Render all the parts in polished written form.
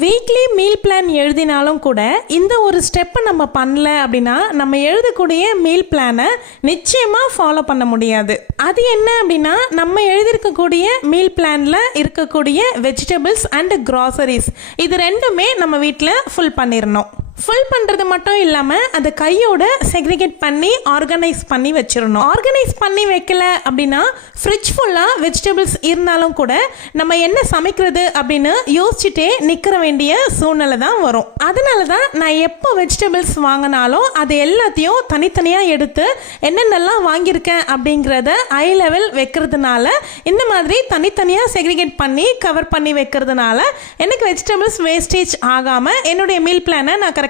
Weekly meal plan எழுதினாலும் கூட இந்த ஒரு ஸ்டெப்பை நம்ம பண்ணல அப்படின்னா நம்ம எழுதக்கூடிய மீல் பிளானை நிச்சயமாக ஃபாலோ பண்ண முடியாது. அது என்ன அப்படின்னா, நம்ம எழுதியிருக்கக்கூடிய மீல் பிளானில் இருக்கக்கூடிய வெஜிடபிள்ஸ் அண்ட் கிராசரிஸ் இது ரெண்டுமே நம்ம வீட்டில் ஃபுல் பண்ணிடணும். ஃபுல் பண்ணுறது மட்டும் இல்லாமல் அதை கையோட செக்ரிகேட் பண்ணி ஆர்கனைஸ் பண்ணி வச்சிடணும். ஆர்கனைஸ் பண்ணி வைக்கல அப்படின்னா ஃப்ரிட்ஜ் ஃபுல்லாக வெஜிடபிள்ஸ் இருந்தாலும் கூட நம்ம என்ன சமைக்கிறது அப்படின்னு யோசிச்சுட்டே நிற்கிற வேண்டிய சூழ்நிலை தான் வரும். அதனால தான் நான் எப்போ வெஜிடபிள்ஸ் வாங்கினாலும் அது எல்லாத்தையும் தனித்தனியாக எடுத்து என்னென்னலாம் வாங்கியிருக்கேன் அப்படிங்கிறத ஐ லெவல் வைக்கிறதுனால, இந்த மாதிரி தனித்தனியாக செக்ரிகேட் பண்ணி கவர் பண்ணி வைக்கிறதுனால எனக்கு வெஜிடபிள்ஸ் வேஸ்டேஜ் ஆகாமல் என்னுடைய மீல் பிளானை நான் கரெக்டாக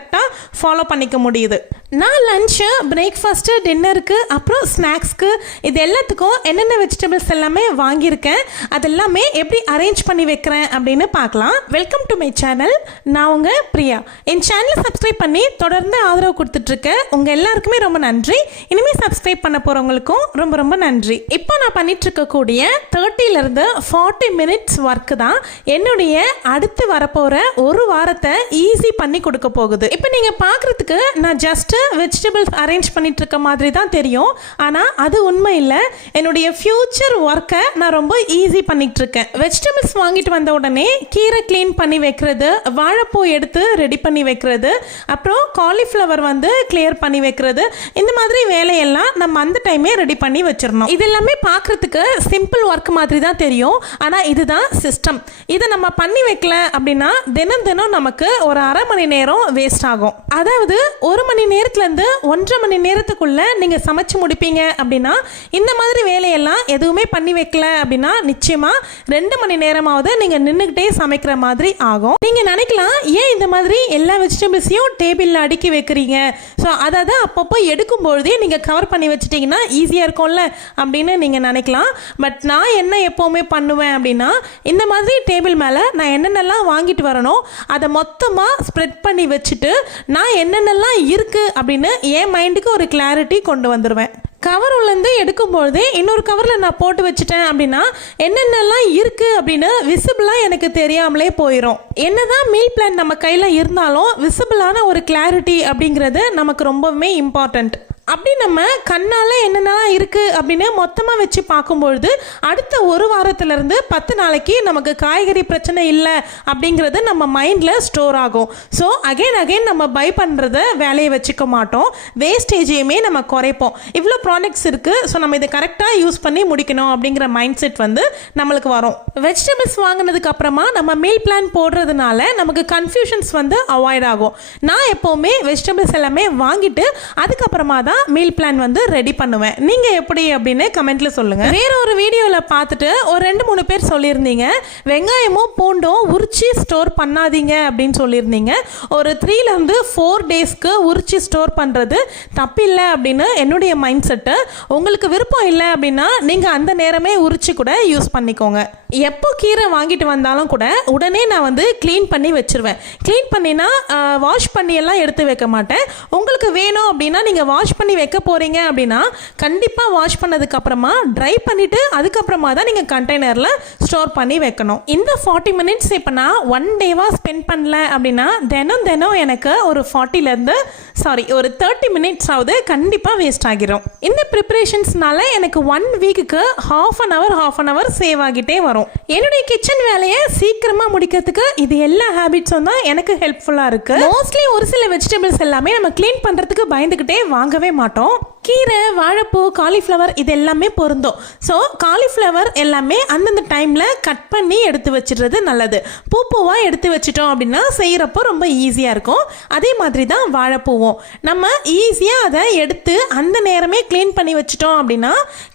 ஃபாலோ பண்ணிக்க முடியுது. நான் லஞ்சு, பிரேக்ஃபாஸ்ட்டு, டின்னருக்கு, அப்புறம் ஸ்நாக்ஸ்க்கு இது எல்லாத்துக்கும் என்னென்ன வெஜிடபிள்ஸ் எல்லாமே வாங்கியிருக்கேன், அதெல்லாமே எப்படி அரேஞ்ச் பண்ணி வைக்கிறேன் அப்படின்னு பார்க்கலாம். Welcome to my channel. நான் உங்கள் பிரியா. என் சேனலை சப்ஸ்கிரைப் பண்ணி தொடர்ந்து ஆதரவு கொடுத்துட்ருக்கேன். உங்கள் எல்லாருக்குமே ரொம்ப நன்றி. இனிமேல் சப்ஸ்கிரைப் பண்ண போகிறவங்களுக்கும் ரொம்ப ரொம்ப நன்றி. இப்போ நான் பண்ணிகிட்ருக்கக்கூடிய 30 to 40 மினிட்ஸ் ஒர்க்கு தான் என்னுடைய அடுத்து வரப்போகிற ஒரு வாரத்தை ஈஸி பண்ணி கொடுக்க போகுது. இப்போ நீங்கள் பார்க்குறதுக்கு நான் ஜஸ்ட்டு வெஜிடபிள்ஸ் அரேஞ்ச் பண்ணிட்டு இருக்க மாதிரி தான் தெரியும். ஆனால் அது உண்மை இல்லை. என்னுடைய ஃபியூச்சர் ஒர்க்கை நான் ரொம்ப ஈஸி பண்ணிட்டு இருக்கேன். வெஜிடபிள்ஸ் வாங்கிட்டு வந்த உடனே கீரை க்ளீன் பண்ணி வைக்கிறது, வாழைப்பூ எடுத்து ரெடி பண்ணி வைக்கிறது, அப்புறம் காலிஃப்ளவர் கிளியர் பண்ணி வைக்கிறது, இந்த மாதிரி வேலையெல்லாம் நம்ம அந்த டைமே ரெடி பண்ணி வச்சிடணும். இது எல்லாமே பார்க்குறதுக்கு சிம்பிள் ஒர்க் மாதிரி தான் தெரியும். ஆனால் இதுதான் சிஸ்டம். இதை நம்ம பண்ணி வைக்கல அப்படின்னா தினம் தினம் நமக்கு ஒரு அரை மணி நேரம் வேஸ்ட் ஆகும். அதாவது 1 மணி நேரத்துலேருந்து 1.5 மணி நேரத்துக்குள்ள நீங்கள் சமைச்சு முடிப்பீங்க அப்படின்னா, இந்த மாதிரி வேலையெல்லாம் எதுவுமே பண்ணி வைக்கல அப்படின்னா நிச்சயமா 2 மணி நேரமாவது நீங்கள் நின்றுக்கிட்டே சமைக்கிற மாதிரி ஆகும். நீங்கள் நினைக்கலாம், ஏன் இந்த மாதிரி எல்லா வெஜிடபிள்ஸையும் டேபிளில் அடுக்கி வைக்கிறீங்க, ஸோ அதாவது அப்பப்போ எடுக்கும்பொழுதே நீங்கள் கவர் பண்ணி வச்சுட்டிங்கன்னா ஈஸியாக இருக்கும்ல அப்படின்னு நீங்கள் நினைக்கலாம். பட் நான் என்ன எப்போவுமே பண்ணுவேன் அப்படின்னா, இந்த மாதிரி டேபிள் மேலே நான் என்னென்னலாம் வாங்கிட்டு வரணும் அதை மொத்தமாக ஸ்ப்ரெட் பண்ணி வச்சுட்டு நான் என்னென்னலாம் இருக்குது அப்படின்னு என் மைண்டுக்கு ஒரு கிளாரிட்டி கொண்டு வந்துடுவேன். கவர் உள்ளேருந்து எடுக்கும்பொழுதே இன்னொரு கவரில் நான் போட்டு வச்சுட்டேன் அப்படின்னா என்னென்னலாம் இருக்குது அப்படின்னு விசிபிளாக எனக்கு தெரியாமலே போயிடும். என்னதான் மீல் பிளான் நம்ம கையில் இருந்தாலும் விசிபிளான ஒரு கிளாரிட்டி அப்படிங்கிறது நமக்கு ரொம்பவுமே இம்பார்ட்டண்ட். அப்படி நம்ம கண்ணால் என்னென்னலாம் இருக்குது அப்படின்னு மொத்தமாக வச்சு பார்க்கும்பொழுது அடுத்த ஒரு வாரத்திலேருந்து 10 நாளைக்கு நமக்கு காய்கறி பிரச்சனை இல்லை அப்படிங்கிறது நம்ம மைண்டில் ஸ்டோர் ஆகும். ஸோ அகைன் நம்ம பை பண்ணுறத வேலையை வச்சுக்க மாட்டோம். வேஸ்டேஜையுமே நம்ம குறைப்போம். இவ்வளோ ப்ராடக்ட்ஸ் இருக்குது, ஸோ நம்ம இதை கரெக்டாக யூஸ் பண்ணி முடிக்கணும் அப்படிங்கிற மைண்ட் செட் நம்மளுக்கு வரும். வெஜிடபிள்ஸ் வாங்கினதுக்கு அப்புறமா நம்ம மீல் பிளான் போடுறதுனால நமக்கு கன்ஃபியூஷன்ஸ் அவாய்ட் ஆகும். நான் எப்போவுமே வெஜிடபிள்ஸ் எல்லாமே வாங்கிட்டு அதுக்கப்புறமா தான் மீல் பிளான் ரெடி பண்ணுவேன். நீங்க எப்படி அப்படின்னு கமெண்ட்ல சொல்லுங்க. வேற ஒரு வீடியோல பார்த்துட்டு ஒரு 2-3 பேர் சொல்லியிருந்தீங்க, வெங்காயமும் பூண்டும் உரிச்சு ஸ்டோர் பண்ணாதீங்க அப்படின்னு சொல்லியிருந்தீங்க. ஒரு 3 to 4 டேஸ்க்கு உரிச்சு ஸ்டோர் பண்றது தப்பில்லை அப்படின்னு என்னுடைய மைண்ட் செட்டு. உங்களுக்கு விருப்பம் இல்லை அப்படின்னா நீங்க அந்த நேரமே உரிச்சு கூட யூஸ் பண்ணிக்கோங்க. எப்போ கீரை வாங்கிட்டு வந்தாலும் கூட உடனே நான் க்ளீன் பண்ணி வச்சிருவேன். க்ளீன் பண்ணினா வாஷ் பண்ணி எல்லாம் எடுத்து வைக்க மாட்டேன். உங்களுக்கு வேணும் அப்படின்னா நீங்கள் வாஷ் பண்ணி வைக்க போகிறீங்க அப்படின்னா கண்டிப்பாக வாஷ் பண்ணதுக்கு அப்புறமா ட்ரை பண்ணிவிட்டு அதுக்கப்புறமா தான் நீங்கள் கண்டெய்னரில் ஸ்டோர் பண்ணி வைக்கணும். இந்த 40 மினிட்ஸ் இப்போ நான் 1 டேவாக ஸ்பெண்ட் பண்ணல அப்படின்னா தினம் எனக்கு ஒரு 30 மினிட்ஸ் ஆகுது கண்டிப்பாக வேஸ்ட் ஆகிரும். இந்த ப்ரிப்பரேஷன்ஸ்னால எனக்கு 1 வீக்குக்கு half an hour சேவ் ஆகிட்டே வரும். என்னுடைய கிச்சன் வேலையை சீக்கிரமாக முடிக்கிறதுக்கு இது எல்லா ஹேபிட்ஸும் தான் எனக்கு ஹெல்ப்ஃபுல்லாக இருக்குது. மோஸ்ட்லி ஒரு சில வெஜிடபிள்ஸ் எல்லாமே நம்ம க்ளீன் பண்ணுறதுக்கு பயந்துக்கிட்டே வாங்கவே மாட்டோம். கீரை, வாழைப்பூ, காலிஃப்ளவர் இது எல்லாமே பொருந்தும். ஸோ காலிஃப்ளவர் எல்லாமே அந்தந்த டைமில் கட் பண்ணி எடுத்து வச்சிடுறது நல்லது. பூவாக எடுத்து வச்சிட்டோம் அப்படின்னா செய்கிறப்போ ரொம்ப ஈஸியாக இருக்கும். அதே மாதிரி தான் வாழைப்பூவும் நம்ம ஈஸியாக அதை எடுத்து அந்த நேரமே க்ளீன் பண்ணி வச்சிட்டோம் அப்படின்னா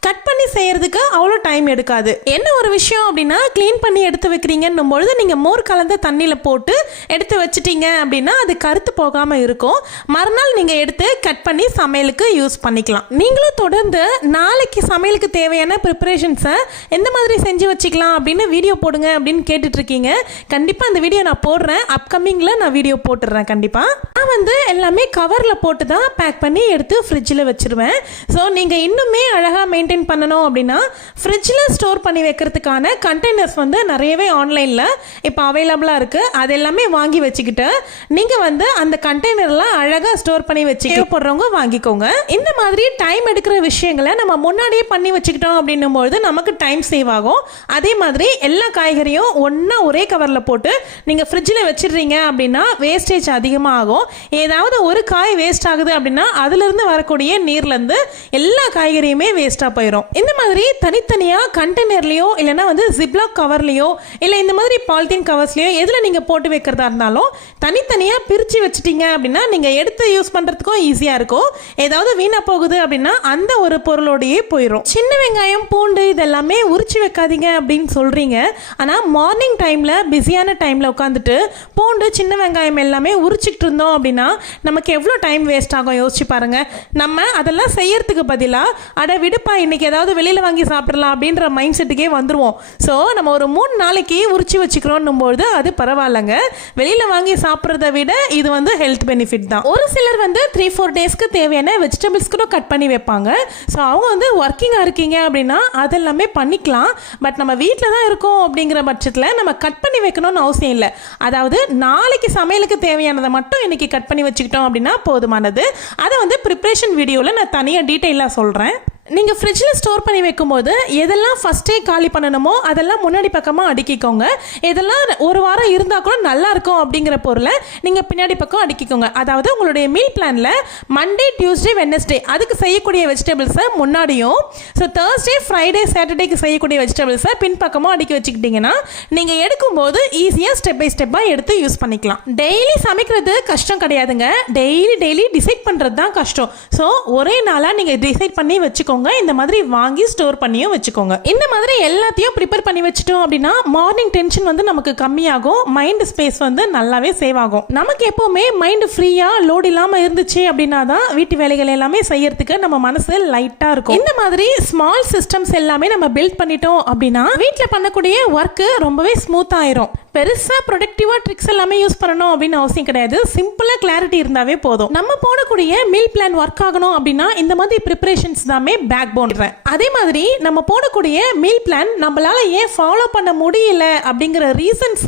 கட் பண்ணி செய்கிறதுக்கு அவ்வளோ டைம் எடுக்காது. என்ன ஒரு விஷயம் அப்படின்னா, க்ளீன் பண்ணி எடுத்து வைக்கிறீங்கன்னும் பொழுது நீங்கள் மோர் கலந்த தண்ணியில் போட்டு எடுத்து வச்சிட்டீங்க அப்படின்னா அது கருத்து போகாமல் இருக்கும். மறுநாள் நீங்கள் எடுத்து கட் பண்ணி சமையலுக்கு யூஸ் பண்ணிக்கலாம். பண்ணிக்கலாம். நீங்களும் தொடர்ந்து நாளைக்கு சமையலுக்கு தேவையான ப்ரிப்பரேஷன்ஸை எந்த மாதிரி செஞ்சு வச்சுக்கலாம் அப்படின்னு வீடியோ போடுங்க அப்படின்னு கேட்டுட்ருக்கீங்க. கண்டிப்பாக அந்த வீடியோ நான் போடுறேன். அப்கமிங்கில் நான் வீடியோ போட்டுடுறேன். கண்டிப்பாக நான் வந்து எல்லாமே கவரில் போட்டு தான் பேக் பண்ணி எடுத்து ஃப்ரிட்ஜில் வச்சுருவேன். ஸோ நீங்கள் இன்னுமே அழகாக மெயின்டைன் பண்ணணும் அப்படின்னா ஃப்ரிட்ஜில் ஸ்டோர் பண்ணி வைக்கிறதுக்கான கண்டெய்னர்ஸ் வந்து நிறையவே ஆன்லைனில் இப்போ அவைலபிளாக இருக்குது. அது எல்லாமே வாங்கி வச்சுக்கிட்டு நீங்கள் வந்து அந்த கண்டெய்னர்லாம் அழகாக ஸ்டோர் பண்ணி வச்சு போடுறவங்க வாங்கிக்கோங்க. இந்த மாதிரி டைம் எடுக்கிற விஷயங்களை நம்ம முன்னாடியே பண்ணி வச்சுக்கிட்டோம் அப்படின்னும்போது நமக்கு டைம் சேவ் ஆகும். அதே மாதிரி எல்லா காய்கறியும் ஒன்றா ஒரே கவரில் போட்டு நீங்கள் ஃப்ரிட்ஜில் வச்சிடுறீங்க அப்படின்னா வேஸ்டேஜ் அதிகமாக ஆகும். ஏதாவது ஒரு காய் வேஸ்ட் ஆகுது அப்படின்னா அதுலேருந்து வரக்கூடிய நீர்லேருந்து எல்லா காய்கறியுமே வேஸ்ட்டாக போயிடும். இந்த மாதிரி தனித்தனியாக கண்டெய்னர்லையோ இல்லைன்னா வந்து ஜிப்லாக் கவர்லையோ இல்லை இந்த மாதிரி பாலித்தீன் கவர்ஸ்லையோ எதில் நீங்கள் போட்டு வைக்கிறதா இருந்தாலும் தனித்தனியாக பிரித்து வச்சுட்டீங்க அப்படின்னா நீங்கள் எடுத்து யூஸ் பண்ணுறதுக்கும் ஈஸியாக இருக்கும். ஏதாவது வீணாக போகுது அப்படின்னா அந்த ஒரு பொருளோடையே போயிடும். சின்ன வெங்காயம் பூண்டு இதெல்லாமே உரிச்சு வைக்காதீங்க அப்படின்னு சொல்கிறீங்க. ஆனால் மார்னிங் டைமில் பிஸியான டைமில் உட்காந்துட்டு பூண்டு சின்ன வெங்காயம் எல்லாமே உரிச்சிக்கிட்டு இருந்தோம் அப்படின்னா நமக்கு எவ்வளோ டைம் வேஸ்ட் ஆகும் யோசிச்சு பாருங்க. நம்ம அதெல்லாம் செய்யறதுக்கு பதிலாக அட விடுப்பா இன்னைக்கு ஏதாவது வெளியில் வாங்கி சாப்பிடலாம் அப்படின்ற மைண்ட் செட்டுக்கே வந்துடுவோம். ஸோ நம்ம ஒரு 3 நாளைக்கு உரிச்சு வச்சுக்கிறோன்னும் போது அது பரவாயில்லைங்க. வெளியில் வாங்கி சாப்பிட்றத விட இது வந்து ஹெல்த் பெனிஃபிட் தான். ஒரு சிலர் வந்து 3-4 டேஸ்க்கு தேவையான வெஜிடபிள்ஸ் கூட கட் பண்ணி வைப்பாங்க. ஸோ அவங்க வந்து ஒர்க்கிங்காக இருக்கீங்க அப்படின்னா அதெல்லாமே பண்ணிக்கலாம். பட் நம்ம வீட்டில் தான் இருக்கோம் அப்படிங்கிற பட்சத்தில் நம்ம கட் பண்ணி வைக்கணும்னு அவசியம் இல்லை. அதாவது நாளைக்கு சமையலுக்கு தேவையானதை மட்டும் இன்னைக்கு கட் பண்ணி வச்சுக்கிட்டோம் அப்படின்னா போதுமானது. அதை வந்து ப்ரிப்ரேஷன் வீடியோவில் நான் தனியாக டீட்டெயிலாக சொல்கிறேன். நீங்கள் ஃப்ரிட்ஜில் ஸ்டோர் பண்ணி வைக்கும்போது எதெல்லாம் ஃபஸ்ட்டே காலி பண்ணணுமோ அதெல்லாம் முன்னாடி பக்கமாக அடுக்கிக்கோங்க. இதெல்லாம் ஒரு வாரம் இருந்தால் கூட நல்லா இருக்கும் அப்படிங்கிற பொருளை நீங்கள் பின்னாடி பக்கம் அடுக்கிக்கோங்க. அதாவது உங்களுடைய மீல் பிளானில் மண்டே டியூஸ்டே வெட்னஸ்டே அதுக்கு செய்யக்கூடிய வெஜிடபிள்ஸை முன்னாடியும், ஸோ தேர்ஸ்டே ஃப்ரைடே சாட்டர்டேக்கு செய்யக்கூடிய வெஜிடபிள்ஸை பின்பக்கமாக அடுக்கி வச்சுக்கிட்டிங்கன்னா நீங்கள் எடுக்கும்போது ஈஸியாக ஸ்டெப் பை ஸ்டெப்பாக எடுத்து யூஸ் பண்ணிக்கலாம். டெய்லி சமைக்கிறது கஷ்டம் கிடையாதுங்க. டெய்லி டிசைட் பண்ணுறது தான் கஷ்டம். ஸோ ஒரே நாளாக நீங்கள் டிசைட் பண்ணி வச்சுக்கோங்க. இந்த மாதிரி வாங்கி ஸ்டோர் பண்ணியும் வச்சுக்கோங்க. இந்த மாதிரி எல்லாத்தையும் ப்ரிப்பேர் பண்ணி வச்சுட்டோம் அப்படின்னா மார்னிங் டென்ஷன் வந்து நமக்கு கம்மியாகும். மைண்ட் ஸ்பேஸ் வந்து நல்லாவே சேவ் ஆகும். நமக்கு எப்பவுமே மைண்ட் ஃப்ரீயா லோட் இல்லாம இருந்துச்சு அப்படின்னா தான் வீட்டு வேலைகள் எல்லாமே செய்யறதுக்கு நம்ம மனசு லைட்டா இருக்கும். இந்த மாதிரி ஸ்மால் சிஸ்டம்ஸ் எல்லாமே நம்ம பில்ட் பண்ணிட்டோம் அப்படின்னா வீட்டில் பண்ணக்கூடிய ஒர்க் ரொம்பவே ஸ்மூத் ஆயிரும். பெருசா ப்ரொடக்டிவா ட்ரிக்ஸ் எல்லாமே யூஸ் பண்ணணும் அப்படின்னு அவசியம் கிடையாது. சிம்பிளா கிளாரிட்டி இருந்தாவே போதும். நம்ம போடக்கூடிய மீல் பிளான் ஒர்க் ஆகணும் அப்படின்னா இந்த மாதிரி ப்ரிப்பரேஷன்ஸ் தாமே பேக் போன். அதே மாதிரி நம்ம போடக்கூடிய மீல் பிளான் நம்மளால ஏன் ஃபாலோ பண்ண முடியல அப்படிங்கிற ரீசன்ஸ்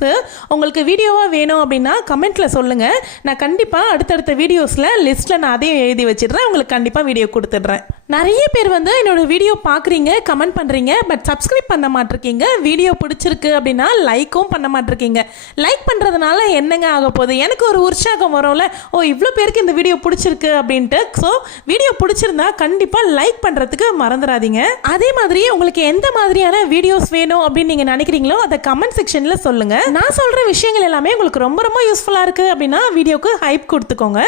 உங்களுக்கு வீடியோவா வேணும் அப்படின்னா கமெண்ட்ல சொல்லுங்க. நான் கண்டிப்பா அடுத்தடுத்த வீடியோஸ்ல லிஸ்ட்ல நான் அதையும் எழுதி வச்சிடுறேன். உங்களுக்கு கண்டிப்பா வீடியோ கொடுத்துடுறேன். நிறைய பேர் வந்து என்னோட வீடியோ பார்க்குறீங்க, கமெண்ட் பண்ணுறீங்க, பட் சப்ஸ்கிரைப் பண்ண மாட்டிருக்கீங்க. வீடியோ பிடிச்சிருக்கு அப்படின்னா லைக்கும் பண்ண மாட்டிருக்கீங்க. லைக் பண்ணுறதுனால என்னங்க ஆக போகுது? எனக்கு ஒரு உற்சாகம் வரும்ல, ஓ இவ்வளோ பேருக்கு இந்த வீடியோ பிடிச்சிருக்கு அப்படின்ட்டு. ஸோ வீடியோ பிடிச்சிருந்தா கண்டிப்பாக லைக் பண்ணுறதுக்கு மறந்துடாதீங்க. அதே மாதிரி உங்களுக்கு எந்த மாதிரியான வீடியோஸ் வேணும் அப்படின்னு நீங்கள் நினைக்கிறீங்களோ அதை கமெண்ட் செக்ஷனில் சொல்லுங்கள். நான் சொல்கிற விஷயங்கள் எல்லாமே உங்களுக்கு ரொம்ப ரொம்ப யூஸ்ஃபுல்லாக இருக்குது அப்படின்னா வீடியோக்கு ஹைப் கொடுத்துக்கோங்க.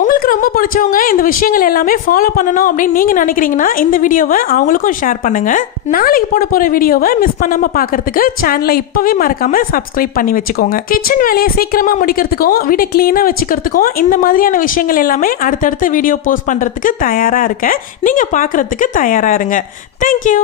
உங்களுக்கு ரொம்ப பிடிச்சவங்க இந்த விஷயங்கள் எல்லாமே ஃபாலோ பண்ணணும் அப்படின்னு நீங்கள் நினைக்கிறீங்கன்னா இந்த வீடியோவை அவங்களுக்கும் ஷேர் பண்ணுங்கள். நாளைக்கு போட போகிற வீடியோவை மிஸ் பண்ணாமல் பார்க்கறதுக்கு சேனலை இப்போவே மறக்காமல் சப்ஸ்கிரைப் பண்ணி வச்சுக்கோங்க. கிச்சன் வேலையை சீக்கிரமாக முடிக்கிறதுக்கும் வீடை க்ளீனாக வச்சுக்கிறதுக்கும் இந்த மாதிரியான விஷயங்கள் எல்லாமே அடுத்தடுத்த வீடியோ போஸ்ட் பண்ணுறதுக்கு தயாராக இருக்கேன். நீங்கள் பார்க்குறதுக்கு தயாராக இருங்க. தேங்க்யூ.